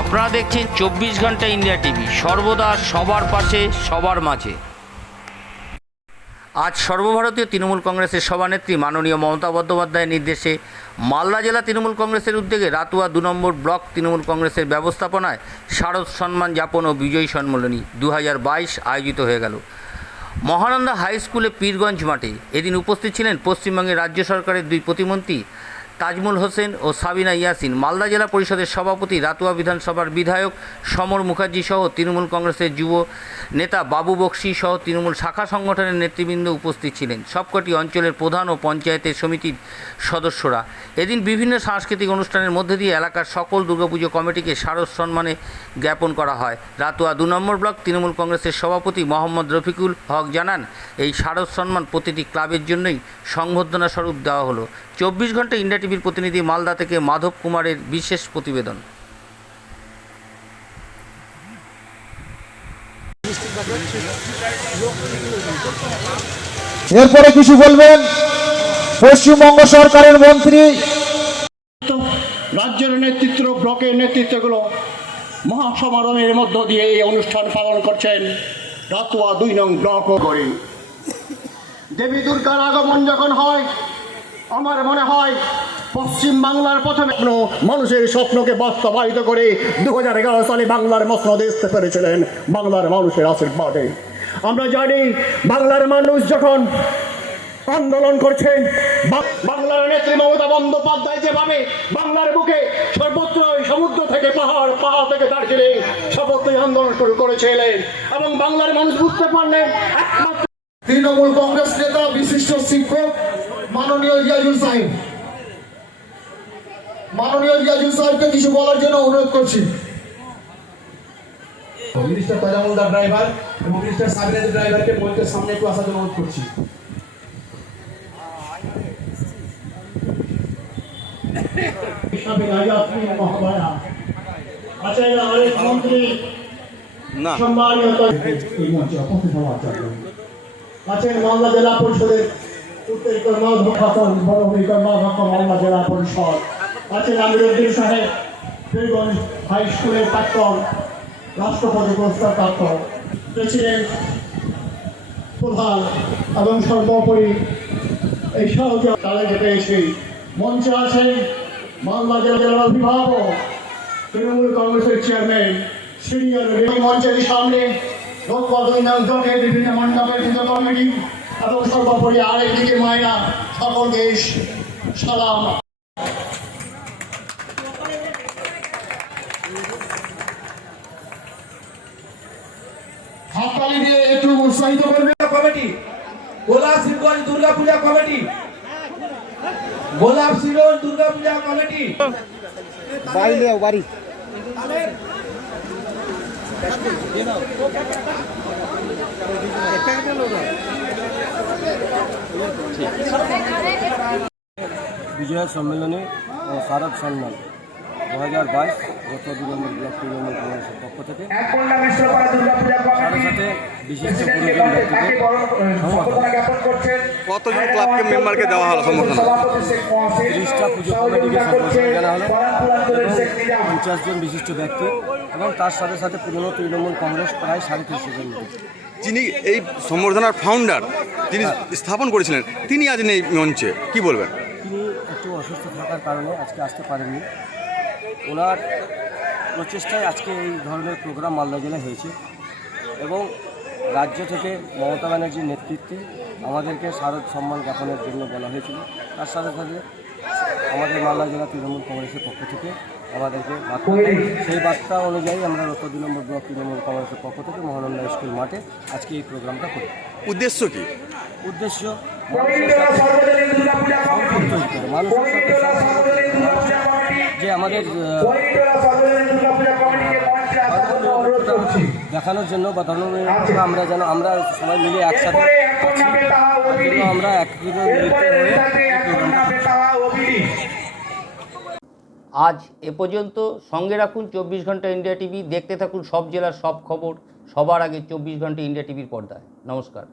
আপনারা দেখছেন চব্বিশ ঘণ্টা ইন্ডিয়া টিভি। সর্বদা সবার পাশে, সবার মাঝে। আজ সর্বভারতীয় তৃণমূল কংগ্রেসের সভানেত্রী মাননীয় মমতা বন্দ্যোপাধ্যায়ের নির্দেশে মালদা জেলা তৃণমূল কংগ্রেসের উদ্যোগে রাতুয়া দু নম্বর ব্লক তৃণমূল কংগ্রেসের ব্যবস্থাপনায় শারদ সম্মান যাপন ও বিজয়ী সম্মেলনী দু হাজার বাইশ আয়োজিত হয়ে গেল। মহানন্দা হাই স্কুলে পীরগঞ্জ মাঠে এদিন উপস্থিত ছিলেন পশ্চিমবঙ্গের রাজ্য সরকারের দুই প্রতিমন্ত্রী তাজমুল হোসেন ও সাবিনা ইয়াসিন। মালদা জেলা পরিষদের সভাপতি, রাতুয়া বিধানসভার বিধায়ক সমর মুখার্জি সহ তৃণমূল কংগ্রেসের যুব নেতা বাবু বক্সি সহ তৃণমূল শাখা সংগঠনের নেতৃবৃন্দ উপস্থিত ছিলেন। সবকটি অঞ্চলের প্রধান ও পঞ্চায়েতের সমিতির সদস্যরা। এদিন বিভিন্ন সাংস্কৃতিক অনুষ্ঠানের মধ্যে দিয়ে এলাকার সকল দুর্গাপুজো কমিটিকে স্মারক সম্মানে জ্ঞাপন করা হয়। রাতুয়া দু নম্বর ব্লক তৃণমূল কংগ্রেসের সভাপতি মোহাম্মদ রফিকুল হক জানান, এই স্মারক সম্মান প্রতিটি ক্লাবের জন্যই সংবর্ধনা স্বরূপ দেওয়া হলো। চব্বিশ ঘণ্টা ইন্ডিয়া টিভির প্রতিনিধি মালদা থেকে মাধব কুমারের বিশেষ প্রতিবেদন। এরপরে কিছু বলবেন পশ্চিমবঙ্গ সরকারের মন্ত্রী। রাজ্যের নেতৃত্ব ব্লকের নেতৃত্বগুলো মহাসমারোহের মধ্য দিয়ে এই অনুষ্ঠান পালন করছেন রাতুয়া দুই নং ব্লক। করে দেবী দুর্গার আগমন যখন হয় আমার মনে হয় পশ্চিম বাংলার প্রথমে মানুষের স্বপ্নকে বাস্তবায়িত করে দু হাজার এগারো সালে বাংলার মসনদে আসতে পেরেছিলেন বাংলার মানুষের আশীর্বাদে। আমরা জানি বাংলার মানুষ যখন আন্দোলন করছেন বা- বাংলার নেত্রী মমতা বন্দ্যোপাধ্যায় যেভাবে বাংলার বুকে সর্বত্র সমুদ্র থেকে পাহাড় পাহাড় থেকে দার্জিলিং সর্বত্রই আন্দোলন শুরু করেছিলেন এবং বাংলার মানুষ বুঝতে পারলেন একমাত্র তৃণমূল কংগ্রেস নেতা বিশিষ্ট শিক্ষক মাননীয় রিয়াজুল সাহেব। মাননীয় রিয়াজুল সাহেবকে কিছু বলার জন্য অনুরোধ করছি। মিনিস্টার তাজামুলদার ড্রাইভার এবং মিনিস্টার সাবিনাজ ড্রাইভারকে মঞ্চের সামনে একটু আসার জন্য অনুরোধ করছি। আছেন আছেন মালদা জেলা পরিষদের উত্তর হাসান মালদা জেলা পরিষদ। আছেন আমিরুদ্দিন সাহেব ফিরগঞ্জ হাই স্কুলের প্রাক্তন রাষ্ট্রপতি পুরস্কার প্রাপ্ত প্রেসিডেন্ট প্রধান এবং সর্বোপরি এই সহযোগ মঞ্চে আছেন মালদা জেলা জেলার অভিভাবক, তৃণমূল কংগ্রেসের চেয়ারম্যান, সিনিয়র মঞ্চের সামনে জটের বিভিন্ন মণ্ডপের পুজো কমিটি এবং সর্বোপরি আরেকদিকে মায়েরা সালাম। হাততালি দিয়ে একটু উৎসাহিত করবে। কমিটি। গোলাপ শিবগঞ্জ দুর্গা পূজা কমিটি। গোলাপ শিবগঞ্জ দুর্গা পূজা কমিটি। বিজয়া সম্মেলনে স্মারক সম্মান। দু হাজার বাইশ গত দু ব্লক তৃণমূল কংগ্রেসের পক্ষ থেকে সাথে সাথে বিশিষ্ট গুরুজন ব্যক্তিকে কতজন ক্লাবকে মেম্বারকে দেওয়া হলো সম্বর্ধনা তিরিশটা পুজো কমিটিকে সম্বোধন জানা হলো। এবং পঞ্চাশ জন বিশিষ্ট ব্যক্তি এবং তার সাথে সাথে পুরনো তৃণমূল কংগ্রেস প্রায় সাড়ে তিনশো জন। যিনি এই সম্বর্ধনার ফাউন্ডার যিনি স্থাপন করেছিলেন তিনি আজ নেই মঞ্চে কি বলবেন? তিনি একটু অসুস্থ থাকার কারণে আজকে আসতে পারেননি। ওনার প্রচেষ্টায় আজকে এই ধরনের প্রোগ্রাম মালদা জেলায় হয়েছে এবং রাজ্য থেকে মমতা ব্যানার্জির নেতৃত্বে আমাদেরকে শারদ সম্মান জ্ঞাপনের জন্য বলা হয়েছিল তার সাথে সাথে আমাদের মালদা জেলা তৃণমূল কংগ্রেসের পক্ষ থেকে আমাদেরকে বার্তা সেই বার্তা অনুযায়ী আমরা রত দুই নম্বর ব্লক তৃণমূল কংগ্রেসের পক্ষ থেকে মহানন্দা স্কুল মাঠে আজকে এই প্রোগ্রামটা করি উদ্দেশ্য কি উদ্দেশ্য মানুষের সাথে। মানুষের সাথে আমাদের দেখানোর জন্য বা ধর্মনিরপেক্ষতা আমরা যেন আমরা সবাই মিলে একসাথে আমরা। আজ এ পর্যন্ত সঙ্গে রাখুন চব্বিশ ঘণ্টা ইন্ডিয়া টিভি। দেখতে থাকুন সব জেলার সব খবর। সবার আগে চব্বিশ ঘণ্টা ইন্ডিয়া টিভির পর্দায়। নমস্কার।